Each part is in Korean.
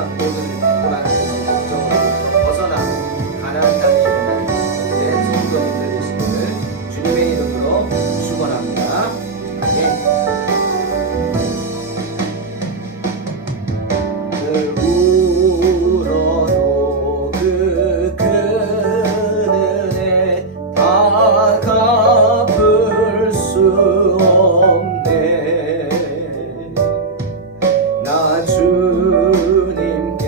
이상 모든 불안한 걱정으로부터 벗어나 가나안 땅에 이르는 내 성도님들 되시기를 주님의 이름으로 축원합니다. 아멘. 울어도 그 큰 은혜 다 갚을 수 없네. 나 주님께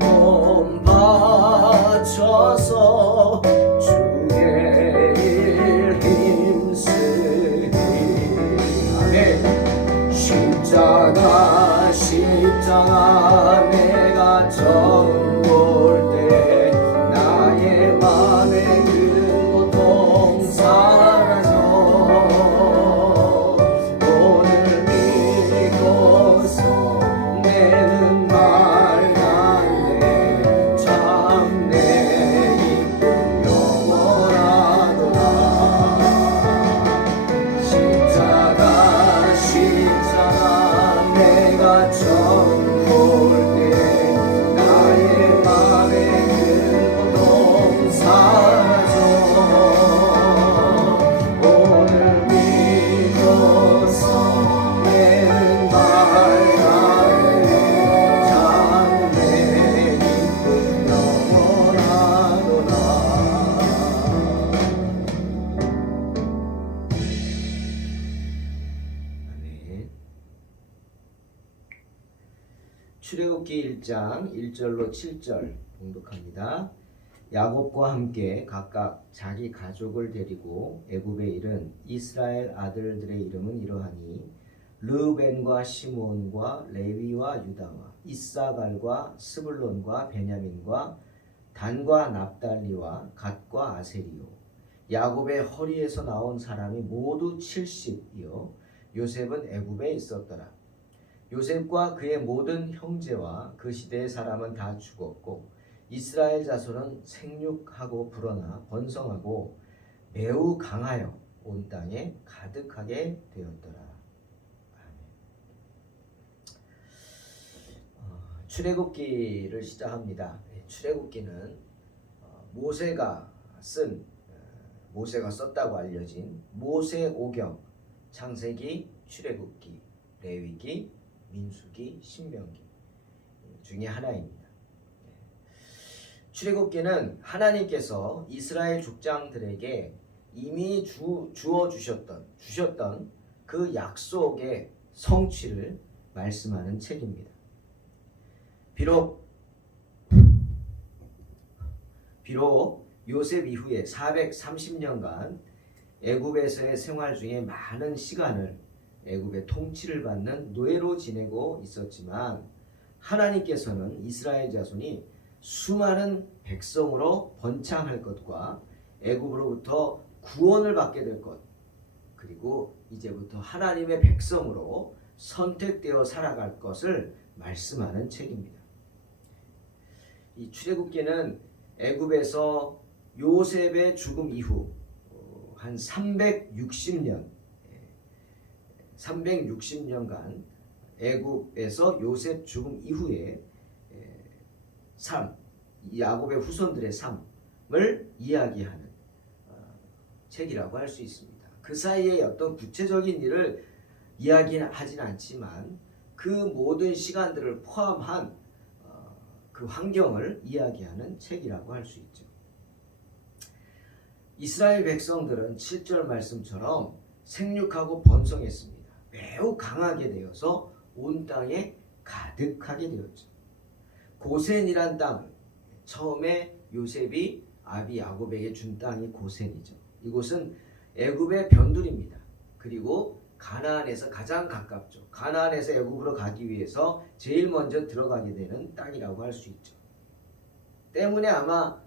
몸 바쳐서 주의 일 힘쓰리. 아멘. 십자가 내가 처음 볼 때 나의 맘에 그 고통 사라져. 오늘 믿고서 내는 맑았네. 참 내 기쁨 영원하도다. 십자가 내가 처음 볼 때 나의 맘에 그 고통 사라져. 오늘 믿어서 내는 맑아네. 참 내 기쁨 영원하도다. 아멘. 출애굽기 1장 1절로 7절 봉독합니다. 야곱과 함께 각각 자기 가족을 데리고 애굽에 이른 이스라엘 아들들의 이름은 이러하니 르우벤과 시므온과 레위와 유다와 이사갈과 스불론과 베냐민과 단과 납달리와 갓과 아세리요. 야곱의 허리에서 나온 사람이 모두 70이요. 요셉은 애굽에 있었더라. 요셉과 그의 모든 형제와 그 시대의 사람은 다 죽었고 이스라엘 자손은 생육하고 불어나 번성하고 매우 강하여 온 땅에 가득하게 되었더라. 출애굽기를 시작합니다. 출애굽기는 모세가 썼다고 알려진 모세오경, 창세기, 출애굽기, 레위기, 민수기, 신명기 중에 하나입니다. 출애굽기는 하나님께서 이스라엘 족장들에게 이미 주셨던 그 약속의 성취를 말씀하는 책입니다. 비록 요셉 이후에 430년간 애굽에서의 생활 중에 많은 시간을 애굽의 통치를 받는 노예로 지내고 있었지만 하나님께서는 이스라엘 자손이 수많은 백성으로 번창할 것과 애굽으로부터 구원을 받게 될 것, 그리고 이제부터 하나님의 백성으로 선택되어 살아갈 것을 말씀하는 책입니다. 이 출애굽기는 애굽에서 요셉의 죽음 이후 한 360년간 애굽에서 요셉 죽음 이후의 야곱의 후손들의 삶을 이야기하는 책이라고 할 수 있습니다. 그 사이에 어떤 구체적인 일을 이야기하진 않지만 그 모든 시간들을 포함한 그 환경을 이야기하는 책이라고 할 수 있죠. 이스라엘 백성들은 7절 말씀처럼 생육하고 번성했습니다. 매우 강하게 되어서 온 땅에 가득하게 되었죠. 고센이란 땅, 처음에 요셉이 아비 야곱에게 준 땅이 고센이죠. 이곳은 애굽의 변두리입니다. 그리고 가나안에서 가장 가깝죠. 가나안에서 애굽으로 가기 위해서 제일 먼저 들어가게 되는 땅이라고 할 수 있죠. 때문에 아마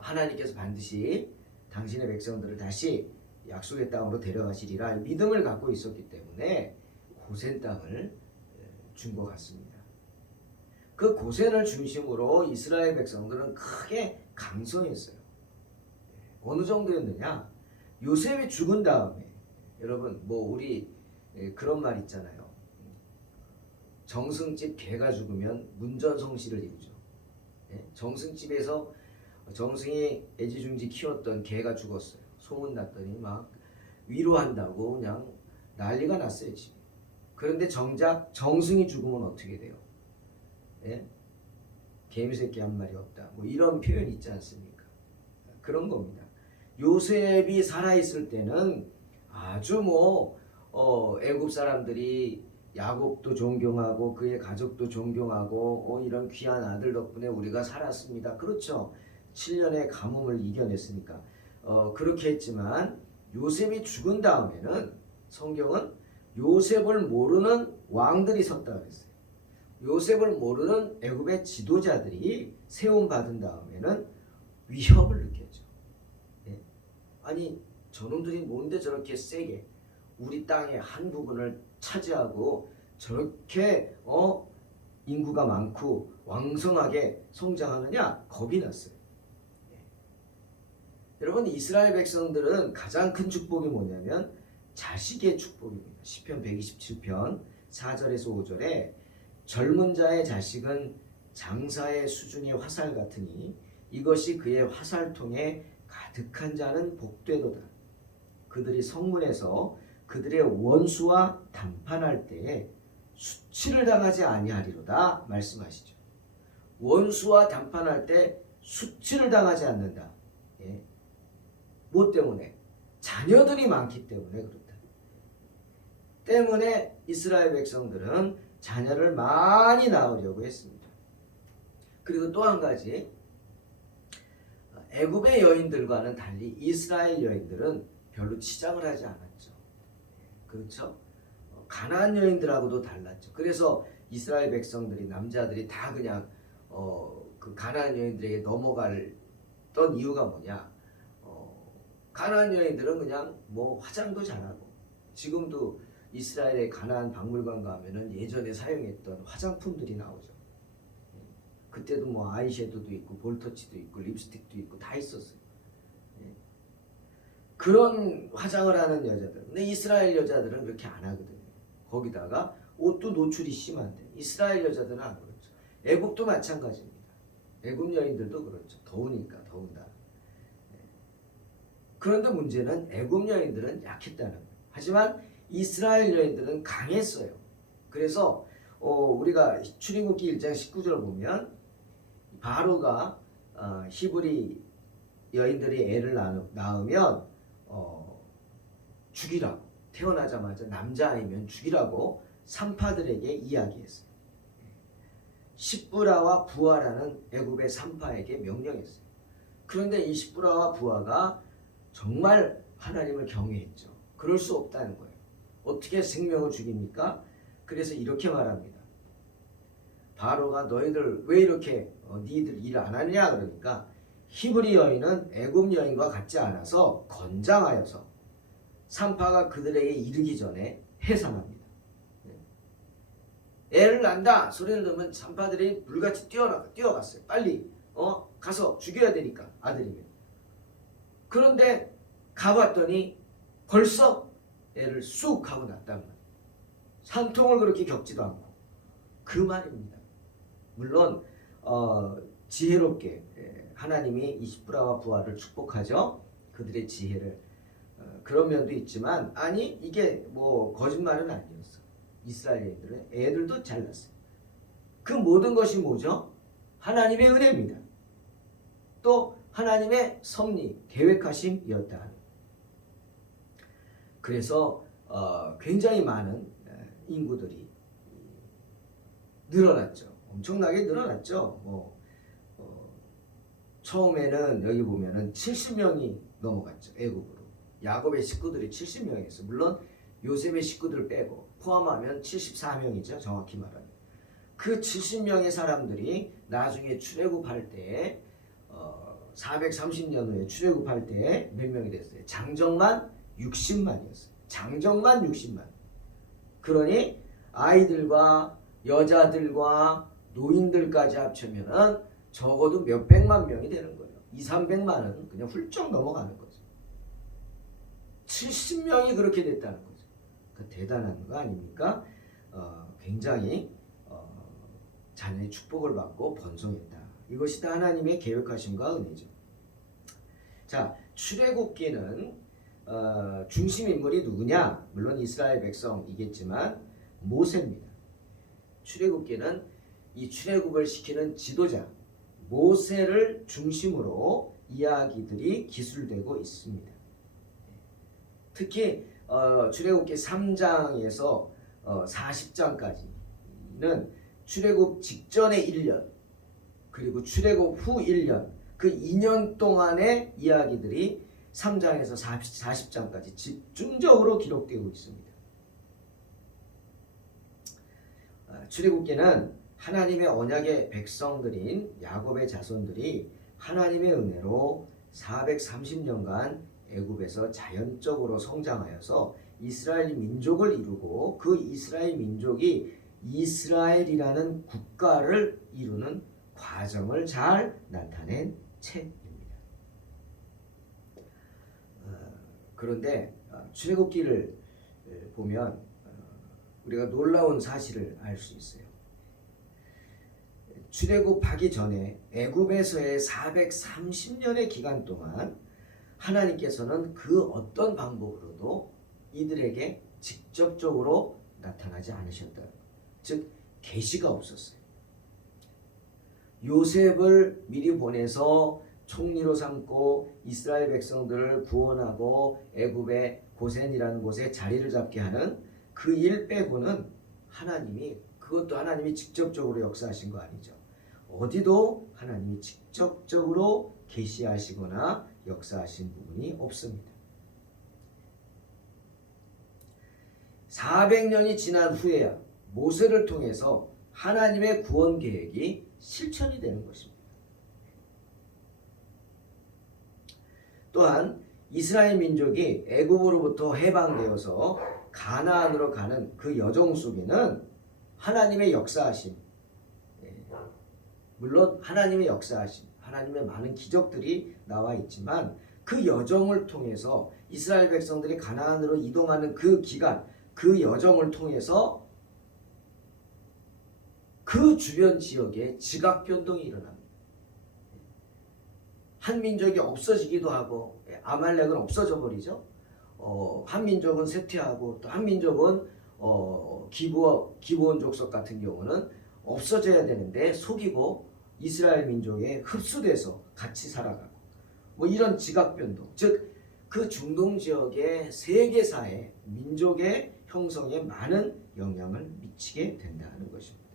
하나님께서 반드시 당신의 백성들을 다시 약속의 땅으로 데려가시리라 믿음을 갖고 있었기 때문에 고센 땅을 준 것 같습니다. 그 고센을 중심으로 이스라엘 백성들은 크게 강성했어요. 어느 정도였느냐? 요셉이 죽은 다음에, 여러분 우리 그런 말 있잖아요. 정승집 개가 죽으면 문전성시를 이루죠. 예? 정승집에서 정승이 애지중지 키웠던 개가 죽었어요. 소문났더니 막 위로한다고 그냥 난리가 났어요, 집에. 그런데 정작 정승이 죽으면 어떻게 돼요? 예? 개미새끼 한 마리 없다. 뭐 이런 표현이 있지 않습니까? 그런 겁니다. 요셉이 살아있을 때는 아주 애굽 사람들이 야곱도 존경하고 그의 가족도 존경하고 이런 귀한 아들 덕분에 우리가 살았습니다. 그렇죠. 7년의 가뭄을 이겨냈으니까 그렇게 했지만 요셉이 죽은 다음에는 성경은 요셉을 모르는 왕들이 섰다 그랬어요. 요셉을 모르는 애굽의 지도자들이 세움받은 다음에는 위협을 느꼈죠. 예? 아니 저놈들이 뭔데 저렇게 세게 우리 땅의 한 부분을 차지하고 저렇게 인구가 많고 왕성하게 성장하느냐 겁이 났어요. 예. 여러분 이스라엘 백성들은 가장 큰 축복이 뭐냐면 자식의 축복입니다. 시편 127편 4절에서 5절에 젊은 자의 자식은 장사의 수중의 화살 같으니 이것이 그의 화살통에 가득한 자는 복되도다. 그들이 성문에서 그들의 원수와 담판할 때에 수치를 당하지 아니하리로다 말씀하시죠. 원수와 담판할 때 수치를 당하지 않는다. 예. 뭐 때문에? 자녀들이 많기 때문에 그렇다. 때문에 이스라엘 백성들은 자녀를 많이 낳으려고 했습니다. 그리고 또 한 가지 애굽의 여인들과는 달리 이스라엘 여인들은 별로 치장을 하지 않았죠. 그렇죠? 가나안 여인들하고도 달랐죠. 그래서 이스라엘 백성들이 남자들이 다 그냥 그 가나안 여인들에게 넘어갔던 이유가 뭐냐? 가나안 여인들은 그냥 뭐 화장도 잘하고 지금도 이스라엘의 가나안 박물관 가면은 예전에 사용했던 화장품들이 나오죠. 그때도 뭐 아이섀도도 있고 볼터치도 있고 립스틱도 있고 다 있었어요. 그런 화장을 하는 여자들. 근데 이스라엘 여자들은 그렇게 안 하거든요. 거기다가 옷도 노출이 심한데 이스라엘 여자들은 안 그렇죠. 애굽도 마찬가지입니다. 애굽 여인들도 그렇죠. 더우니까 더운다. 그런데 문제는 애굽 여인들은 약했다는 거예요. 하지만 이스라엘 여인들은 강했어요. 그래서 우리가 출애굽기 1장 19절을 보면 바로가 히브리 여인들이 애를 낳으면 죽이라고, 태어나자마자 남자아이면 죽이라고 산파들에게 이야기했어요. 십브라와 부하라는 애굽의 산파에게 명령했어요. 그런데 이 십브라와 부하가 정말 하나님을 경외했죠. 그럴 수 없다는 거예요. 어떻게 생명을 죽입니까? 그래서 이렇게 말합니다. 바로가 너희들 왜 이렇게 니들 일 안 하느냐 그러니까 히브리 여인은 애굽 여인과 같지 않아서 건장하여서 산파가 그들에게 이르기 전에 해산합니다. 애를 낳는다 소리를 들으면 산파들이 불같이 뛰어갔어요. 빨리 가서 죽여야 되니까 아들이면. 그런데 가봤더니 벌써 애를 쑥 하고 났단 말이에요. 산통을 그렇게 겪지도 않고 그 말입니다. 물론 지혜롭게 하나님이 이십브라와 부하를 축복하죠. 그들의 지혜를 그런 면도 있지만 아니 이게 뭐 거짓말은 아니었어. 이스라엘인들은 애들도 잘났어요. 그 모든 것이 뭐죠? 하나님의 은혜입니다. 또 하나님의 섭리, 계획하심이었다. 그래서 굉장히 많은 인구들이 늘어났죠. 엄청나게 늘어났죠. 처음에는 여기 보면은 70명이 넘어갔죠. 애굽으로. 야곱의 식구들이 70명이었어요. 물론 요셉의 식구들 빼고 포함하면 74명이죠. 정확히 말하면. 그 70명의 사람들이 나중에 출애굽할 때 430년 후에 출애굽할 때 몇 명이 됐어요? 장정만 60만이었어요. 장정만 60만. 그러니 아이들과 여자들과 노인들까지 합치면은 적어도 몇백만 명이 되는 거예요. 2, 300만은 그냥 훌쩍 넘어가는 거죠. 70명이 그렇게 됐다는 거죠. 그 대단한 거 아닙니까? 굉장히 자녀의 축복을 받고 번성했다. 이것이 다 하나님의 계획하심과 은혜죠. 자, 출애굽기는 중심 인물이 누구냐? 물론 이스라엘 백성이겠지만 모세입니다. 출애굽기는 이 출애굽을 시키는 지도자 모세를 중심으로 이야기들이 기술되고 있습니다. 특히 출애굽기 3장에서 40장까지는 출애굽 직전의 1년 그리고 출애굽 후 1년 그 2년 동안의 이야기들이 3장에서 40장까지 집중적으로 기록되고 있습니다. 출애굽기는 하나님의 언약의 백성들인 야곱의 자손들이 하나님의 은혜로 430년간 애굽에서 자연적으로 성장하여서 이스라엘 민족을 이루고 그 이스라엘 민족이 이스라엘이라는 국가를 이루는 과정을 잘 나타낸 책입니다. 그런데 출애굽기를 보면 우리가 놀라운 사실을 알 수 있어요. 출애굽하기 전에 애굽에서의 430년의 기간 동안 하나님께서는 그 어떤 방법으로도 이들에게 직접적으로 나타나지 않으셨다. 즉 계시가 없었어요. 요셉을 미리 보내서 총리로 삼고 이스라엘 백성들을 구원하고 애굽의 고센이라는 곳에 자리를 잡게 하는 그 일 빼고는 그것도 하나님이 직접적으로 역사하신 거 아니죠. 어디도 하나님이 직접적으로 계시하시거나 역사하신 부분이 없습니다. 400년이 지난 후에야 모세를 통해서 하나님의 구원 계획이 실천이 되는 것입니다. 또한 이스라엘 민족이 애굽으로부터 해방되어서 가나안으로 가는 그 여정 속에는 하나님의 역사하심, 물론 하나님의 역사하심, 하나님의 많은 기적들이 나와 있지만 그 여정을 통해서 이스라엘 백성들이 가나안으로 이동하는 그 기간, 그 여정을 통해서 그 주변 지역에 지각 변동이 일어납니다. 한 민족이 없어지기도 하고 아말렉은 없어져 버리죠. 한 민족은 쇠퇴하고 또 한 민족은 기브온 족속 같은 경우는 없어져야 되는데 속이고 이스라엘 민족에 흡수돼서 같이 살아가고 뭐 이런 지각 변동, 즉 그 중동 지역의 세계사의 민족의 형성에 많은 영향을 미치게 된다는 것입니다.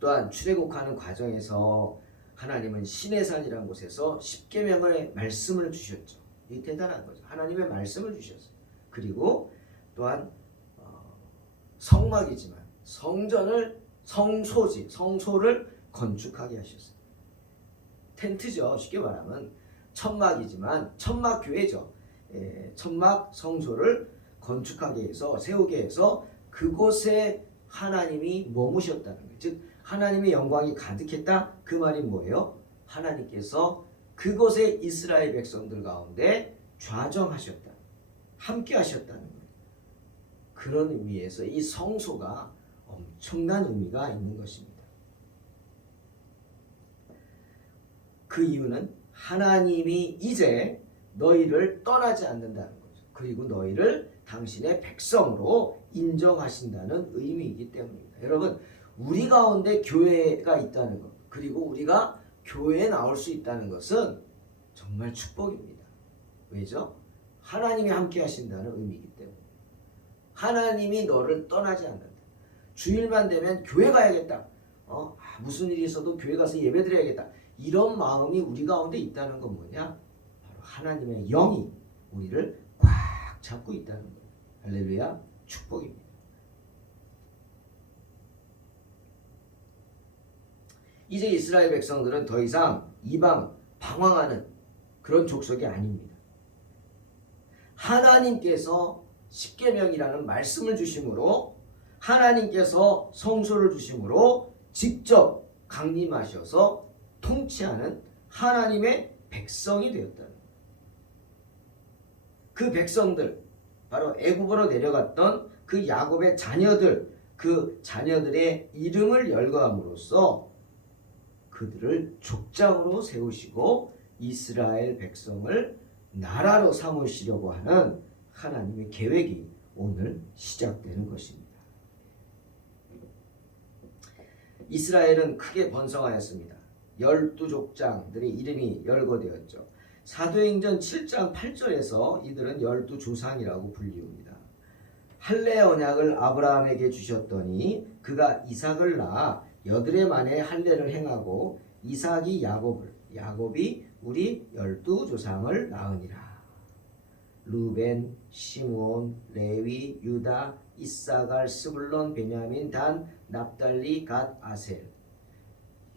또한 출애굽하는 과정에서 하나님은 시내산이라는 곳에서 십계명의 말씀을 주셨죠. 이 대단한 거죠. 하나님의 말씀을 주셨어요. 그리고 또한 성막이지만 성전을 성소를 건축하게 하셨어요. 텐트죠. 쉽게 말하면 천막이지만 천막교회죠. 천막 성소를 건축하게 해서 세우게 해서 그곳에 하나님이 머무셨다는 거예요. 즉 하나님의 영광이 가득했다. 그 말이 뭐예요? 하나님께서 그곳에 이스라엘 백성들 가운데 좌정하셨다. 함께 하셨다는 거예요. 그런 의미에서 이 성소가 엄청난 의미가 있는 것입니다. 그 이유는 하나님이 이제 너희를 떠나지 않는다는 거죠. 그리고 너희를 당신의 백성으로 인정하신다는 의미이기 때문입니다. 여러분, 우리 가운데 교회가 있다는 것, 그리고 우리가 교회에 나올 수 있다는 것은 정말 축복입니다. 왜죠? 하나님이 함께 하신다는 의미이기 때문에. 하나님이 너를 떠나지 않는다. 주일만 되면 교회 가야겠다. 무슨 일이 있어도 교회 가서 예배드려야겠다. 이런 마음이 우리 가운데 있다는 건 뭐냐? 바로 하나님의 영이 우리를 꽉 잡고 있다는 거예요. 할렐루야, 축복입니다. 이제 이스라엘 백성들은 더 이상 이방 방황하는 그런 족속이 아닙니다. 하나님께서 십계명이라는 말씀을 주심으로, 하나님께서 성소를 주심으로 직접 강림하셔서 통치하는 하나님의 백성이 되었다는 거예요. 그 백성들, 바로 애굽으로 내려갔던 그 야곱의 자녀들, 그 자녀들의 이름을 열거함으로써 그들을 족장으로 세우시고 이스라엘 백성을 나라로 삼으시려고 하는 하나님의 계획이 오늘 시작되는 것입니다. 이스라엘은 크게 번성하였습니다. 12족장들의 이름이 열거되었죠. 사도행전 7장 8절에서 이들은 12조상이라고 불리웁니다. 할례 언약을 아브라함에게 주셨더니 그가 이삭을 낳아 여드레 만에 할례를 행하고 이삭이 야곱이 우리 12조상을 낳으니라. 루벤, 시므온, 레위, 유다, 이사갈, 스불론, 베냐민, 단, 납달리, 갓, 아셀.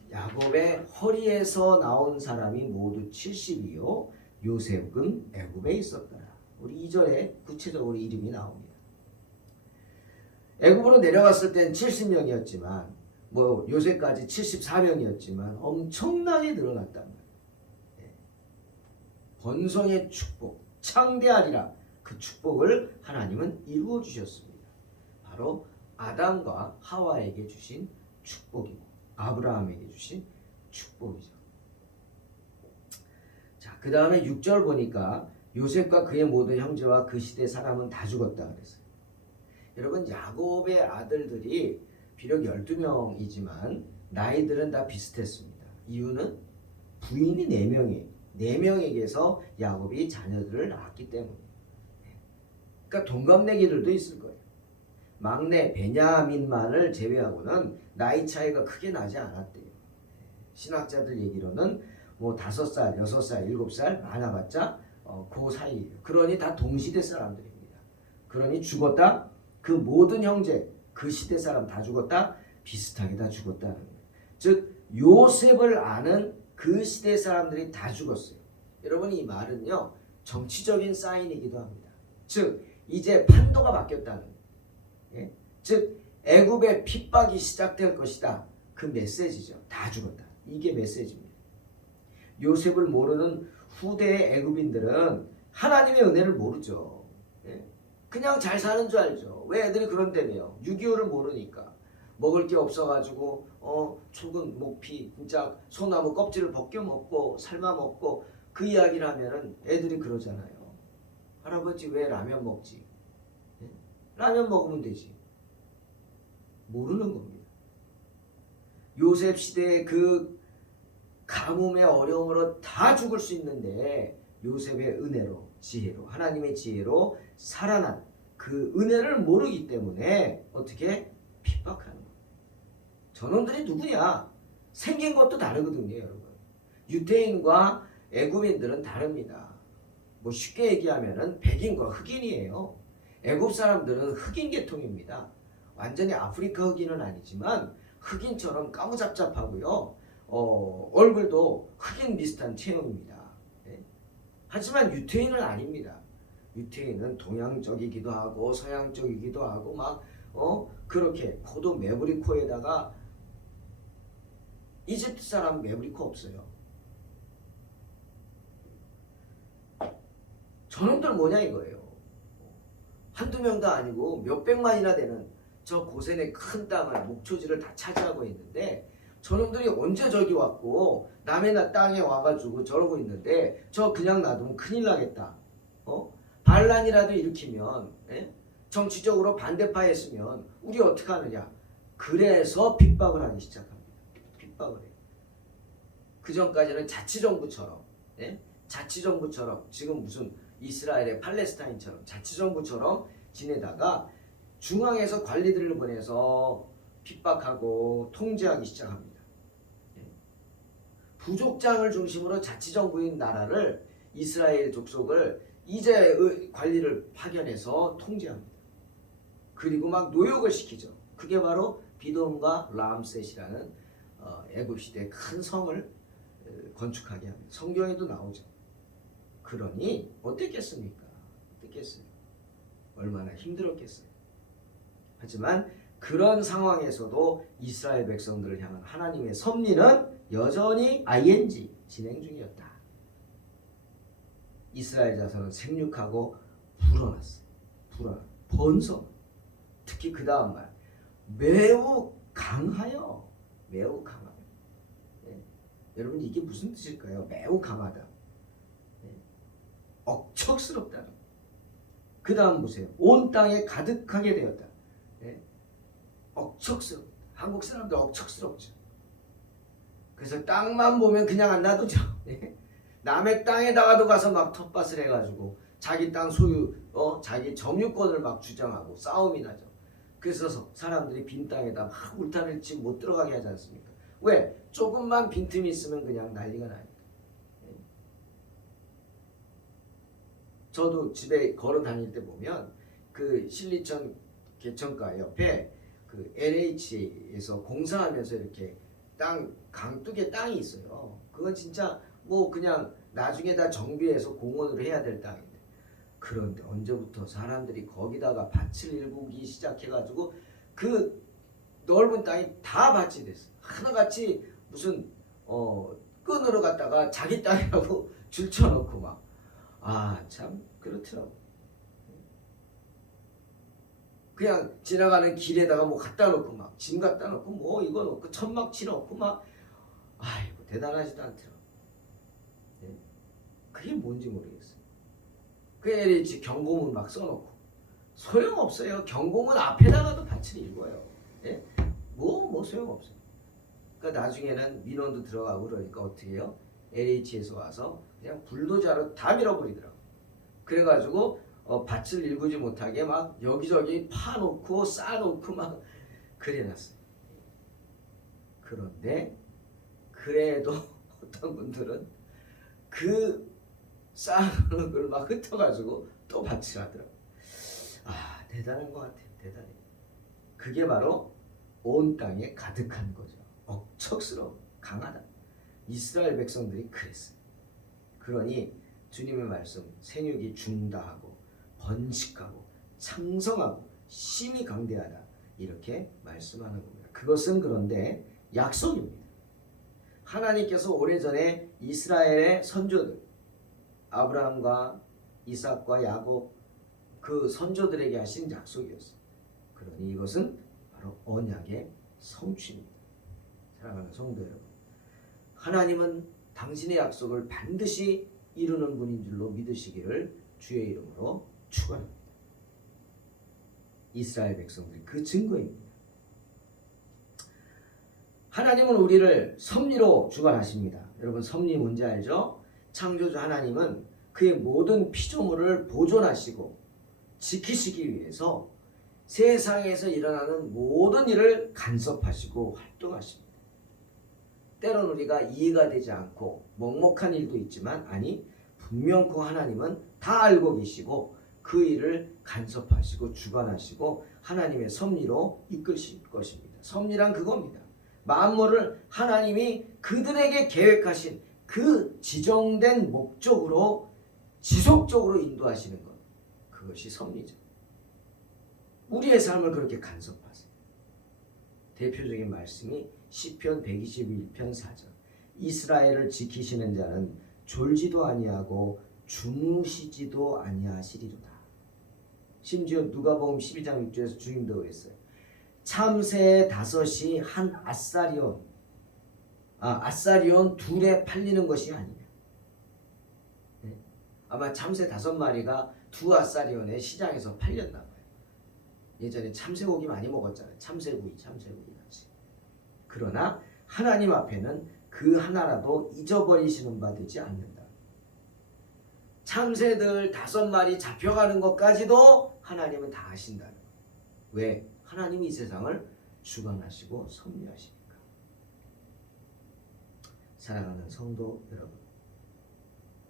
야곱의 허리에서 나온 사람이 모두 70이요 요셉은 애굽에 있었더라. 우리 2절에 구체적으로 이름이 나옵니다. 애굽으로 내려갔을 땐 70명이었지만 요새까지 74명이었지만 엄청나게 늘어났단 말이에요. 번성의 축복, 창대하리라. 그 축복을 하나님은 이루어 주셨습니다. 바로 아담과 하와에게 주신 축복이고 아브라함에게 주신 축복이죠. 자, 그 다음에 6절 보니까 요셉과 그의 모든 형제와 그 시대 사람은 다 죽었다 그랬어요. 여러분, 야곱의 아들들이 비록 12명이지만 나이들은 다 비슷했습니다. 이유는 부인이 4명에게서 야곱이 자녀들을 낳았기 때문이에요. 그러니까 동갑내기들도 있을 거예요. 막내 베냐민만을 제외하고는 나이 차이가 크게 나지 않았대요. 신학자들 얘기로는 5살, 6살, 7살 많아봤자 그 사이예요. 그러니 다 동시대 사람들입니다. 그러니 죽었다? 그 모든 형제, 그 시대 사람 다 죽었다? 비슷하게 다 죽었다는 거예요. 즉 요셉을 아는 그 시대 사람들이 다 죽었어요. 여러분, 이 말은요 정치적인 사인이기도 합니다. 즉 이제 판도가 바뀌었다는 거예요. 예? 즉 애굽의 핍박이 시작될 것이다. 그 메시지죠. 다 죽었다. 이게 메시지입니다. 요셉을 모르는 후대의 애굽인들은 하나님의 은혜를 모르죠. 예? 그냥 잘 사는 줄 알죠. 왜 애들이 그런다며요. 6.25를 모르니까. 먹을 게 없어가지고 죽은 목피 진짜 소나무 껍질을 벗겨 먹고 삶아 먹고 그 이야기를 하면은 애들이 그러잖아요. 할아버지 왜 라면 먹지? 예? 라면 먹으면 되지. 모르는 겁니다. 요셉 시대의 그 가뭄의 어려움으로 다 죽을 수 있는데 요셉의 은혜로, 지혜로, 하나님의 지혜로 살아난 그 은혜를 모르기 때문에 어떻게 핍박하는 거예요. 저놈들이 누구냐? 생긴 것도 다르거든요, 여러분. 유대인과 애굽인들은 다릅니다. 쉽게 얘기하면은 백인과 흑인이에요. 애굽 사람들은 흑인 계통입니다. 완전히 아프리카 흑인은 아니지만 흑인처럼 까무잡잡하고요. 얼굴도 흑인 비슷한 체형입니다. 네? 하지만 유태인은 아닙니다. 유태인은 동양적이기도 하고 서양적이기도 하고 막 그렇게 코도 매부리 코에다가 이집트 사람 매부리 코 없어요. 저놈들 뭐냐 이거예요. 한두 명도 아니고 몇백만이나 되는 저 고센의 큰 땅을 목초지를 다 차지하고 있는데 저놈들이 언제 저기 왔고 남의 땅에 와가지고 저러고 있는데 저 그냥 놔두면 큰일 나겠다. 반란이라도 일으키면 정치적으로 반대파에 있으면 우리 어떻게 하느냐. 그래서 핍박을 하기 시작합니다. 핍박을 해요. 그 전까지는 자치정부처럼 지금 무슨 이스라엘의 팔레스타인처럼 자치정부처럼 지내다가 중앙에서 관리들을 보내서 핍박하고 통제하기 시작합니다. 부족장을 중심으로 자치정부인 나라를 이스라엘 족속을 이제 관리를 파견해서 통제합니다. 그리고 막 노역을 시키죠. 그게 바로 비돔과 람셋이라는 애굽 시대의 큰 성을 건축하게 합니다. 성경에도 나오죠. 그러니 어땠겠습니까? 어땠겠어요? 얼마나 힘들었겠어요. 하지만 그런 상황에서도 이스라엘 백성들을 향한 하나님의 섭리는 여전히 ing 진행 중이었다. 이스라엘 자손은 생육하고 불어났어요. 번성. 특히 그 다음 말 매우 강하여. 매우 강하여. 네. 여러분 이게 무슨 뜻일까요? 매우 강하다. 네. 억척스럽다. 그 다음 보세요. 온 땅에 가득하게 되었다. 네. 억척스럽다. 한국 사람들 억척스럽죠. 그래서 땅만 보면 그냥 안 놔두죠. 네. 남의 땅에다가도 가서 막 텃밭을 해가지고 자기 땅 소유, 자기 점유권을 막 주장하고 싸움이 나죠. 그래서 사람들이 빈 땅에다 막 울타리를 치고 못 들어가게 하지 않습니까? 왜? 조금만 빈틈이 있으면 그냥 난리가 나니까. 저도 집에 걸어 다닐 때 보면 그 신리천 개천가 옆에 그 LH에서 공사하면서 이렇게 땅 강둑에 땅이 있어요. 그건 진짜 뭐 그냥 나중에 다 정비해서 공원으로 해야 될 땅인데, 그런데 언제부터 사람들이 거기다가 밭을 일구기 시작해가지고 그 넓은 땅이 다 밭이 됐어. 하나같이 무슨 끈으로 갖다가 자기 땅이라고 줄쳐놓고 막, 아 참 그렇더라고. 그냥 지나가는 길에다가 뭐 갖다 놓고 막 짐 갖다 놓고 뭐 이거 놓고 천막 치놓고 막, 아이고 대단하지도 않더라고. 네? 그게 뭔지 모르겠어요. 그 LH 경고문 막 써놓고 소용없어요. 경고문 앞에다가도 밭을 읽어요. 네? 뭐 소용없어요. 그러니까 나중에는 민원도 들어가고 그러니까 어떻게 해요? LH에서 와서 그냥 불도저로 다 밀어버리더라고. 그래가지고 밭을 일구지 못하게 막 여기저기 파놓고 쌓아놓고 막 그래놨어요. 그런데 그래도 어떤 분들은 그 쌓아놓은 걸 막 흩어가지고 또 밭을 하더라고. 아 대단한 것 같아요. 대단해. 그게 바로 온 땅에 가득한 거죠. 억척스러워 강하다. 이스라엘 백성들이 그랬어요. 그러니 주님의 말씀 생육이 중다하고 번식하고 창성하고 심히 강대하다 이렇게 말씀하는 겁니다. 그것은 그런데 약속입니다. 하나님께서 오래전에 이스라엘의 선조들 아브라함과 이삭과 야곱 그 선조들에게 하신 약속이었어요. 그러니 이것은 바로 언약의 성취입니다. 사랑하는 성도 여러분, 하나님은 당신의 약속을 반드시 이루는 분인 줄로 믿으시기를 주의 이름으로 축원합니다. 이스라엘 백성들이 그 증거입니다. 하나님은 우리를 섭리로 주관하십니다. 여러분 섭리 뭔지 알죠? 창조주 하나님은 그의 모든 피조물을 보존하시고 지키시기 위해서 세상에서 일어나는 모든 일을 간섭하시고 활동하십니다. 때론 우리가 이해가 되지 않고 먹먹한 일도 있지만 아니 분명코 하나님은 다 알고 계시고 그 일을 간섭하시고 주관하시고 하나님의 섭리로 이끌실 것입니다. 섭리란 그겁니다. 만물을 하나님이 그들에게 계획하신 그 지정된 목적으로 지속적으로 인도하시는 것, 그것이 섭리죠. 우리의 삶을 그렇게 간섭하세요. 대표적인 말씀이 시편 121편 4절. 이스라엘을 지키시는 자는 졸지도 아니하고 주무시지도 아니하시리로다. 심지어 누가복음 12장 6절에서 주님도 그랬어요. 참새 5이 한 아사리온 둘에 팔리는 것이 아니냐. 네? 아마 참새 5마리가 두 아사리온에 시장에서 팔렸나 봐요. 예전에 참새고기 많이 먹었잖아요. 참새구이 같이. 그러나 하나님 앞에는 그 하나라도 잊어버리시는 바 되지 않는다. 참새들 5마리 잡혀가는 것까지도 하나님은 다 아신다는 거예요. 왜? 하나님이 이 세상을 주관하시고 섭리하시니까. 사랑하는 성도 여러분,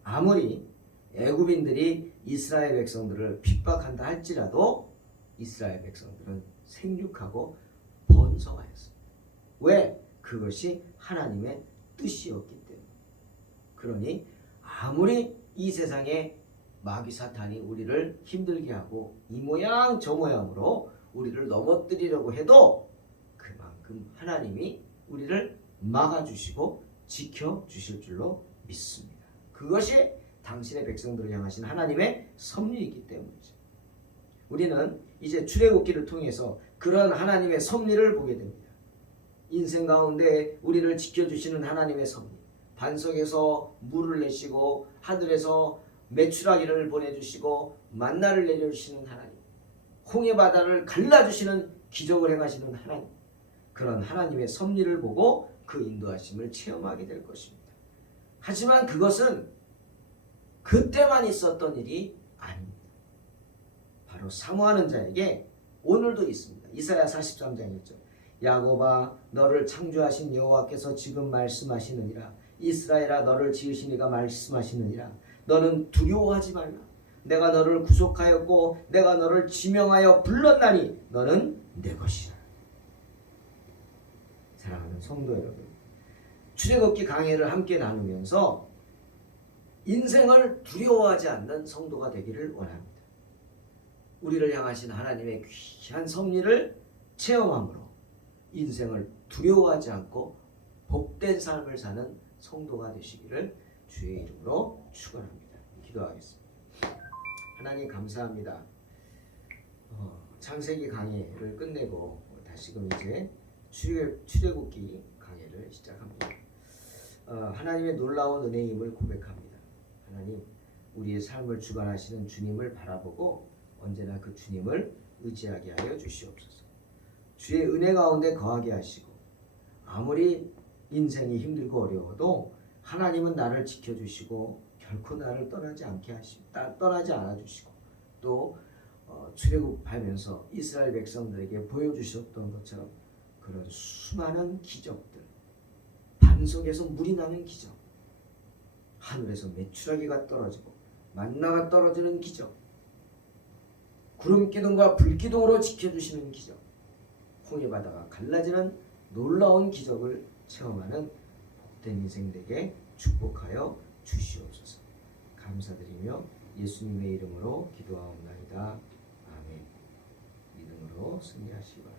아무리 애굽인들이 이스라엘 백성들을 핍박한다 할지라도 이스라엘 백성들은 생육하고 번성하였습니다. 왜? 그것이 하나님의 뜻이었기 때문에. 그러니 아무리 이 세상에 마귀 사탄이 우리를 힘들게 하고 이 모양 저 모양으로 우리를 넘어뜨리려고 해도 그만큼 하나님이 우리를 막아주시고 지켜주실 줄로 믿습니다. 그것이 당신의 백성들을 향하신 하나님의 섭리이기 때문이죠. 우리는 이제 출애굽기를 통해서 그런 하나님의 섭리를 보게 됩니다. 인생 가운데 우리를 지켜주시는 하나님의 섭리, 반석에서 물을 내시고 하늘에서 메추라기를 보내주시고 만나를 내려주시는 하나님, 홍해 바다를 갈라주시는 기적을 행하시는 하나님, 그런 하나님의 섭리를 보고 그 인도하심을 체험하게 될 것입니다. 하지만 그것은 그때만 있었던 일이 아닙니다. 바로 사모하는 자에게 오늘도 있습니다. 이사야 43장 1절, 야곱아 너를 창조하신 여호와께서 지금 말씀하시느니라. 이스라엘아 너를 지으신 이가 말씀하시느니라. 너는 두려워하지 말라. 내가 너를 구속하였고 내가 너를 지명하여 불렀나니 너는 내 것이라. 사랑하는 성도 여러분, 출애굽기 강해를 함께 나누면서 인생을 두려워하지 않는 성도가 되기를 원합니다. 우리를 향하신 하나님의 귀한 섭리를 체험함으로 인생을 두려워하지 않고 복된 삶을 사는 성도가 되시기를 주의 이름으로 축원합니다. 기도하겠습니다. 하나님 감사합니다. 창세기 강해를 끝내고 다시금 이제 출애굽기 강해를 시작합니다. 하나님의 놀라운 은혜임을 고백합니다. 하나님, 우리의 삶을 주관하시는 주님을 바라보고 언제나 그 주님을 의지하게 하여 주시옵소서. 주의 은혜 가운데 거하게 하시고, 아무리 인생이 힘들고 어려워도 하나님은 나를 지켜주시고 결코 나를 떠나지 않아 주시고, 또 출애굽하면서 이스라엘 백성들에게 보여주셨던 것처럼 그런 수많은 기적들, 반석에서 물이 나는 기적, 하늘에서 메추라기가 떨어지고 만나가 떨어지는 기적, 구름 기둥과 불 기둥으로 지켜주시는 기적, 홍해 바다가 갈라지는 놀라운 기적을 체험하는 복된 인생 되게 축복하여 주시옵소서. 감사드리며 예수님의 이름으로 기도하옵나이다. 아멘. 믿음으로 승리하시기 바랍니다.